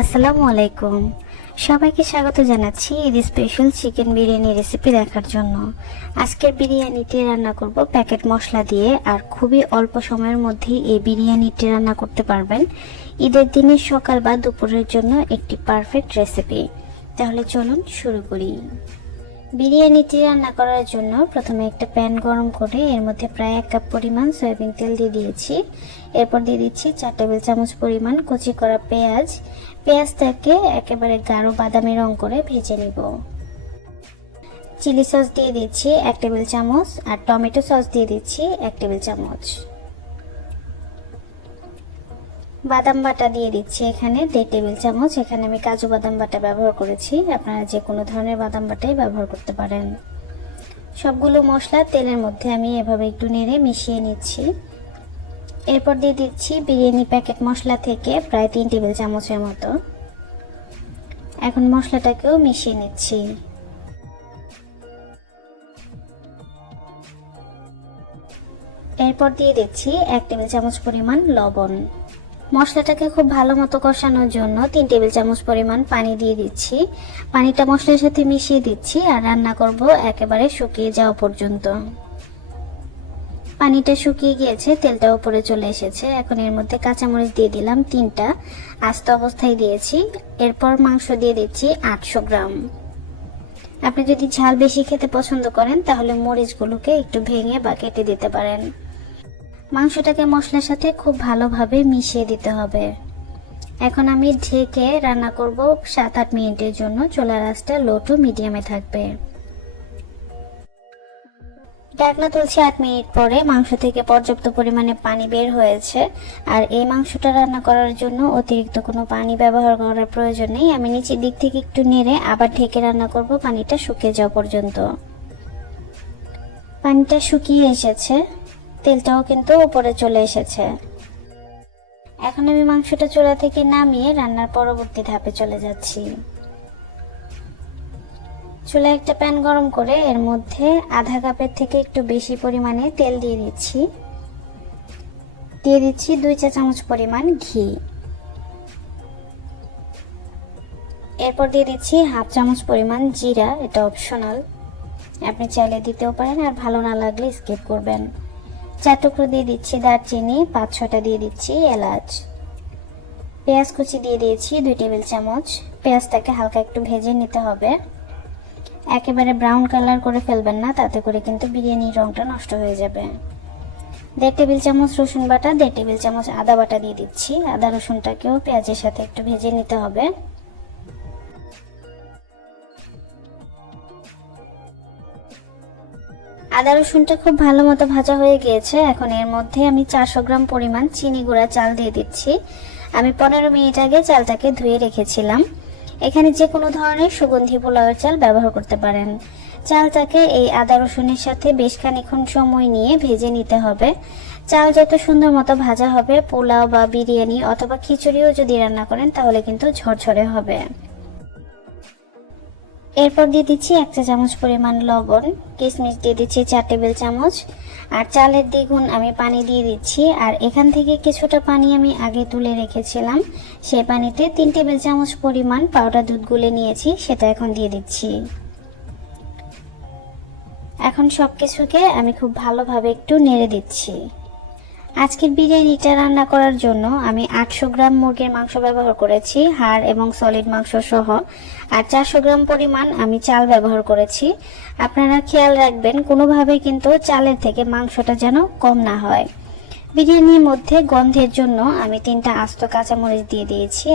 আসসালামু আলাইকুম। সবাইকে স্বাগত জানাচ্ছি Eid special chicken biryani recipe দেখার জন্য। আজকের বিরিয়ানিটি রান্না করব প্যাকেট মশলা দিয়ে, আর খুবই অল্প সময়ের মধ্যেই এই বিরিয়ানিটি রান্না করতে পারবেন। ঈদের দিনের সকাল বা দুপুরের জন্য একটি পারফেক্ট রেসিপি। তাহলে চলুন শুরু করি। বিরিয়ানিটি রান্না করার জন্য প্রথমে একটা প্যান গরম করে এর মধ্যে প্রায় 1 কাপ পরিমাণ সয়াবিন তেল দিয়ে দিয়েছি। এরপর দিয়ে দিচ্ছি 4 টেবিল চামচ পরিমাণ কুচি করা পেঁয়াজ। পেঁয়াজটাকে একেবারে গাঢ় বাদামি রং করে ভেজে নিব। চিলি সস দিয়ে দিচ্ছি 1 টেবিল চামচ, আর টমেটো সস দিয়ে দিচ্ছি 1 টেবিল চামচ। বাদাম বাটা দিয়ে দিচ্ছি এখানে 1.5 টেবিল চামচ। এখানে আমি কাজু বাদাম বাটা ব্যবহার করেছি, আপনারা যে কোনো ধরনের বাদাম বাটাই ব্যবহার করতে পারেন। সবগুলো মশলা তেলের মধ্যে আমি এভাবে একটু নেড়ে মিশিয়ে নিচ্ছি। এরপর দিয়ে দিচ্ছি বিরিয়ানি প্যাকেট মশলা থেকে প্রায় 3 টেবিল চামচের মতো। এখন মশলাটাকেও মিশিয়ে নিচ্ছি। এরপর দিয়ে দিচ্ছি 1 টেবিল চামচ পরিমাণ লবণ। মশলাটাকে খুব ভালো মতো কষানোর জন্য 3 টেবিল চামচ পরিমাণ পানি দিয়ে দিচ্ছি। পানিটা মশলার সাথে মিশিয়ে দিচ্ছি আর রান্না করব একেবারে শুকিয়ে যাওয়া পর্যন্ত। পানিটা শুকিয়ে গিয়েছে, তেলটা উপরে চলে এসেছে। এখন এর মধ্যে কাঁচামরিচ দিয়ে দিলাম 3টা, আস্ত অবস্থায় দিয়েছি। এরপর মাংস দিয়ে দিচ্ছি 800 গ্রাম। আপনি যদি ঝাল বেশি খেতে পছন্দ করেন তাহলে মরিচগুলোকে একটু ভেঙে বা কেটে দিতে পারেন। মাংসটাকে মশলার সাথে খুব ভালোভাবে মিশিয়ে দিতে হবে। এখন আমি ঢেকে রান্না করব 7-8 মিনিটের জন্য। চুলার আঁচটা লো টু মিডিয়ামে থাকবে। ঢাকনা তুলছি 8 মিনিট পরে। মাংস থেকে পর্যাপ্ত পরিমাণে পানি বের হয়েছে, আর এই মাংসটা রান্না করার জন্য অতিরিক্ত কোনো পানি ব্যবহার করার প্রয়োজন নেই। আমি নিচের দিক থেকে একটু নেড়ে আবার ঢেকে রান্না করব পানিটা শুকিয়ে যাওয়া পর্যন্ত। পানিটা শুকিয়ে এসেছে, তেলটাও কিন্তু উপরে চলে এসেছে। এখন আমি মাংসটা চুলা থেকে নামিয়ে রান্নার পরবর্তী ধাপে চলে যাচ্ছি। চুলায় একটা প্যান গরম করে এর মধ্যে আধা কাপের থেকে একটু বেশি পরিমাণে তেল দিয়ে দিচ্ছি। দিয়ে দিচ্ছি 2 চা চামচ পরিমাণ ঘি। এরপর দিয়ে দিচ্ছি হাফ চামচ পরিমাণ জিরা, এটা অপশনাল, আপনি চাইলে দিতেও পারেন, আর ভালো না লাগলে স্কিপ করবেন। 4 টুকরো দিয়ে দিচ্ছি দারচিনি, 5-6টা দিয়ে দিচ্ছি এলাচ। পেঁয়াজ কুচি দিয়ে দিয়েছি 2 টেবিল চামচ। পেঁয়াজটাকে হালকা একটু ভেজে নিতে হবে, একেবারে ব্রাউন কালার করে ফেলবেন না, তাতে করে কিন্তু বিরিয়ানির রংটা নষ্ট হয়ে যাবে। 1.5 টেবিল চামচ রসুন বাটা, 1.5 টেবিল চামচ আদা বাটা দিয়ে দিচ্ছি। আদা রসুনটাকেও পেঁয়াজের সাথে একটু ভেজে নিতে হবে। আদা রসুনটা খুব ভালো মতো ভাজা হয়ে গিয়েছে। এখন এর মধ্যে আমি 400 গ্রাম পরিমাণ চিনি গুঁড়া চাল দিয়ে দিচ্ছি। আমি 15 মিনিট আগে চালটাকে ধুয়ে রেখেছিলাম। এখানে যে কোনো ধরনের সুগন্ধি পোলাওয়ের চাল ব্যবহার করতে পারেন। চালটাকে এই আদা রসুনের সাথে বেশ খানিকক্ষণ সময় নিয়ে ভেজে নিতে হবে। চাল যত সুন্দর মতো ভাজা হবে, পোলাও বা বিরিয়ানি অথবা খিচুড়িও যদি রান্না করেন তাহলে কিন্তু ঝরঝরে হবে। এরপর দিয়ে দিচ্ছি 1 চা চামচ পরিমাণ লবণ। কিশমিশ দিয়ে দিচ্ছি 4 টেবিল চামচ, আর চালের দ্বিগুণ আমি পানি দিয়ে দিচ্ছি। আর এখান থেকে কিছুটা পানি আমি আগে তুলে রেখেছিলাম, সেই পানিতে 3 টেবিল চামচ পরিমাণ পাউডার দুধ গুলে নিয়েছি, সেটা এখন দিয়ে দিচ্ছি। এখন সবকিছুকে আমি খুব ভালোভাবে একটু নেড়ে দিচ্ছি। আজকের বিরিয়ানিটা রান্না করার জন্য আমি 800 গ্রাম মুরগির মাংস ব্যবহার করেছি, হাড় এবং সলিড মাংস সহ, আর 400 গ্রাম পরিমাণ আমি চাল ব্যবহার করেছি। আপনারা খেয়াল রাখবেন কোনোভাবে কিন্তু চালের থেকে মাংসটা যেন কম না হয়। বিরিয়ানির মধ্যে গন্ধের জন্য আমি 3টা আস্ত কাঁচামরিচ দিয়ে দিয়েছি।